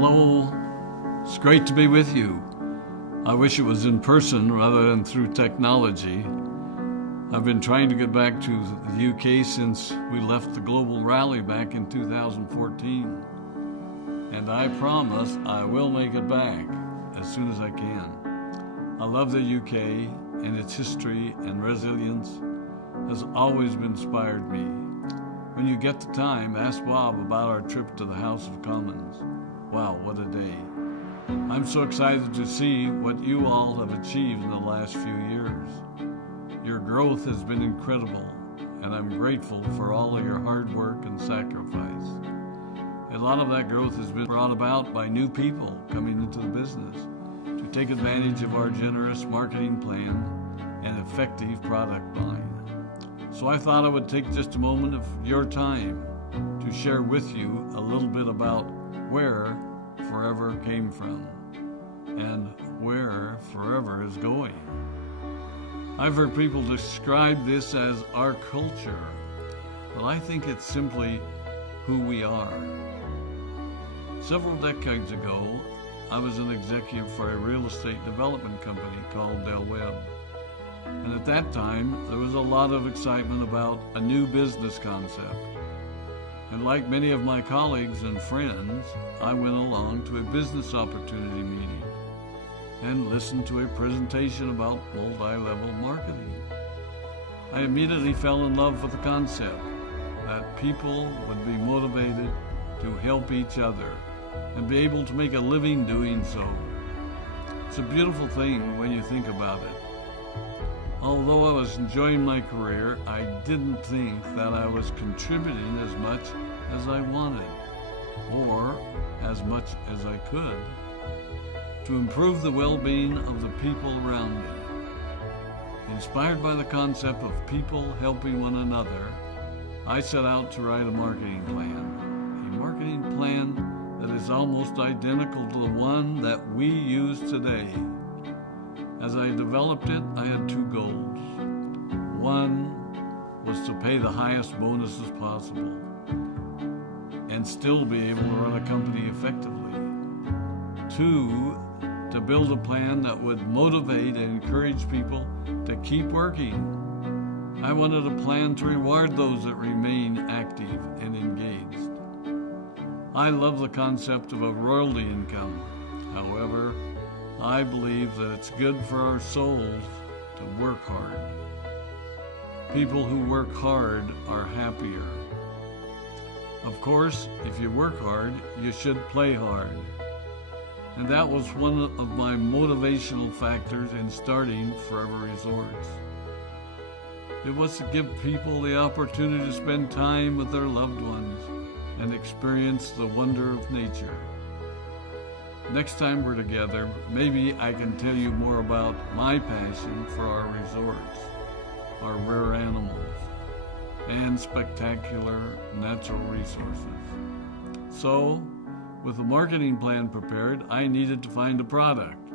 Hello, it's great to be with you. I wish it was in person rather than through technology. I've been trying to get back to the UK since we left the global rally back in 2014. And I promise I will make it back as soon as I can. I love the UK, and its history and resilience has always inspired me. When you get the time, ask Bob about our trip to the House of Commons. Wow, what a day. I'm so excited to see what you all have achieved in the last few years. Your growth has been incredible, and I'm grateful for all of your hard work and sacrifice. A lot of that growth has been brought about by new people coming into the business to take advantage of our generous marketing plan and effective product line. So I thought I would take just a moment of your time to share with you a little bit about where Forever came from and where Forever is going. I've heard people describe this as our culture, but I think it's simply who we are. Several decades ago, I was an executive for a real estate development company called Del Webb. And at that time, there was a lot of excitement about a new business concept. And like many of my colleagues and friends, I went along to a business opportunity meeting and listened to a presentation about multi-level marketing. I immediately fell in love with the concept that people would be motivated to help each other and be able to make a living doing so. It's a beautiful thing when you think about it. Although I was enjoying my career, I didn't think that I was contributing as much as I wanted, or as much as I could, to improve the well-being of the people around me. Inspired by the concept of people helping one another, I set out to write a marketing plan that is almost identical to the one that we use today. As I developed it, I had two goals. One was to pay the highest bonuses possible and still be able to run a company effectively. Two, to build a plan that would motivate and encourage people to keep working. I wanted a plan to reward those that remain active and engaged. I love the concept of a royalty income. However, I believe that it's good for our souls to work hard. People who work hard are happier. Of course, if you work hard, you should play hard. And that was one of my motivational factors in starting Forever Resorts. It was to give people the opportunity to spend time with their loved ones and experience the wonder of nature. Next time we're together, maybe I can tell you more about my passion for our resorts, our rare animals, and spectacular natural resources. So, with a marketing plan prepared, I needed to find a product.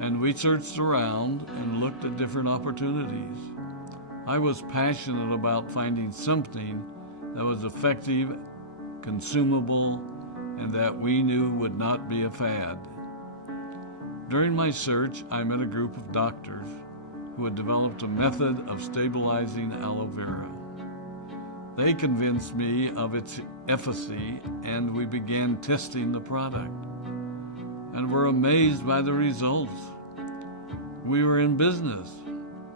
And we searched around and looked at different opportunities. I was passionate about finding something that was effective, consumable, and that we knew would not be a fad. During my search, I met a group of doctors who had developed a method of stabilizing aloe vera. They convinced me of its efficacy, and we began testing the product, and were amazed by the results. We were in business.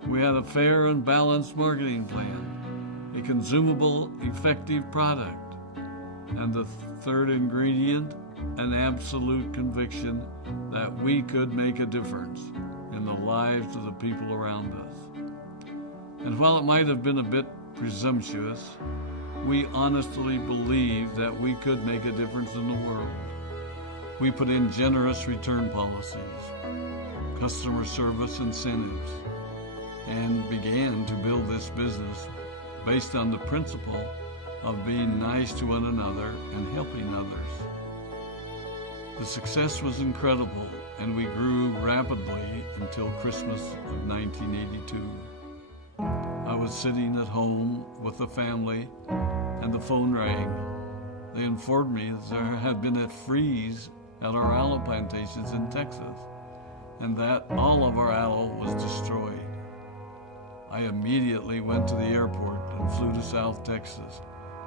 We had a fair and balanced marketing plan, a consumable, effective product, and the third ingredient, an absolute conviction that we could make a difference in the lives of the people around us. And while it might have been a bit presumptuous, we honestly believed that we could make a difference in the world. We put in generous return policies, customer service incentives, and began to build this business based on the principle of being nice to one another and helping others. The success was incredible, and we grew rapidly until Christmas of 1982. I was sitting at home with the family, and the phone rang. They informed me that there had been a freeze at our aloe plantations in Texas, and that all of our aloe was destroyed. I immediately went to the airport and flew to South Texas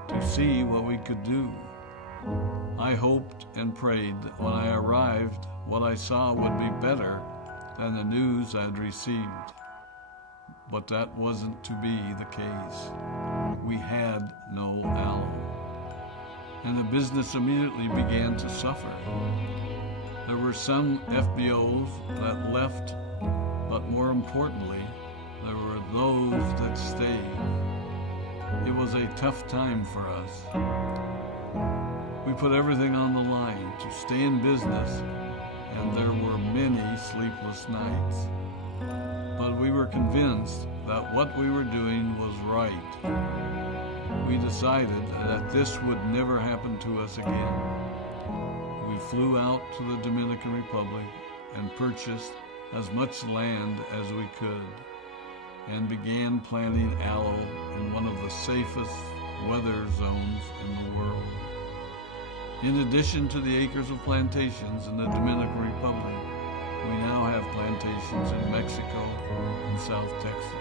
to see what we could do. I hoped and prayed that when I arrived, what I saw would be better than the news I'd received. But that wasn't to be the case. We had no aloe, and the business immediately began to suffer. There were some FBOs that left, but more importantly, there were those that stayed. It was a tough time for us. We put everything on the line to stay in business, and there were many sleepless nights. But we were convinced that what we were doing was right. We decided that this would never happen to us again. We flew out to the Dominican Republic and purchased as much land as we could, and began planting aloe in one of the safest weather zones in the world. In addition to the acres of plantations in the Dominican Republic, we now have plantations in Mexico and South Texas.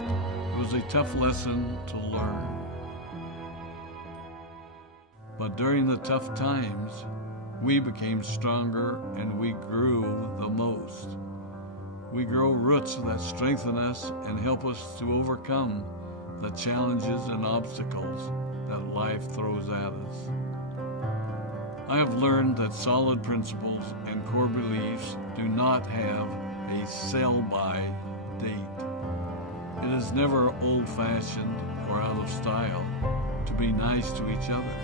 It was a tough lesson to learn. But during the tough times, we became stronger and we grew the most. We grow roots that strengthen us and help us to overcome the challenges and obstacles that life throws at us. I have learned that solid principles and core beliefs do not have a sell-by date. It is never old-fashioned or out of style to be nice to each other,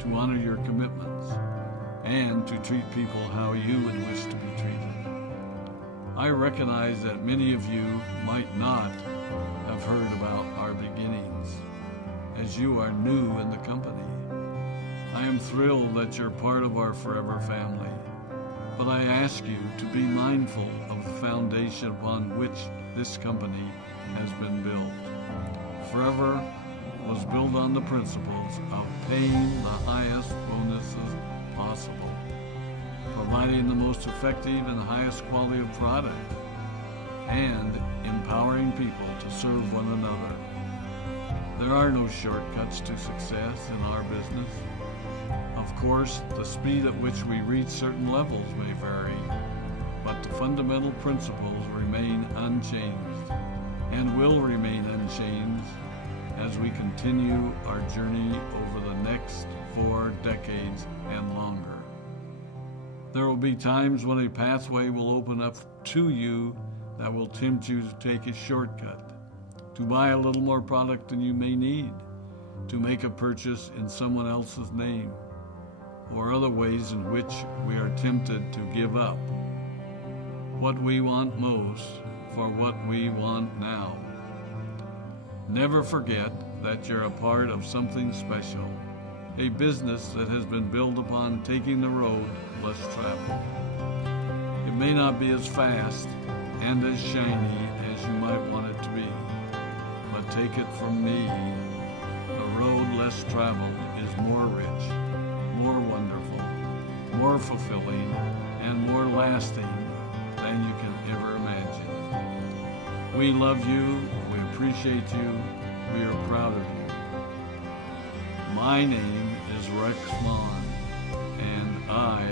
to honor your commitments, and to treat people how you would wish to be treated. I recognize that many of you might not have heard about our beginnings, as you are new in the company. I am thrilled that you're part of our Forever family, but I ask you to be mindful of the foundation upon which this company has been built. Forever was built on the principles of paying the highest bonuses possible, providing the most effective and highest quality of product, and empowering people to serve one another. There are no shortcuts to success in our business. Of course, the speed at which we reach certain levels may vary, but the fundamental principles remain unchanged and will remain unchanged as we continue our journey over the next 4 decades and longer. There will be times when a pathway will open up to you that will tempt you to take a shortcut, to buy a little more product than you may need, to make a purchase in someone else's name, or other ways in which we are tempted to give up what we want most for what we want now. Never forget that you're a part of something special, a business that has been built upon taking the road less traveled. It may not be as fast and as shiny as you might want it to be, but take it from me, the road less traveled is more rich, more wonderful, more fulfilling, and more lasting than you can ever imagine. We love you, we appreciate you, we are proud of you. My name is Rex Mon, and I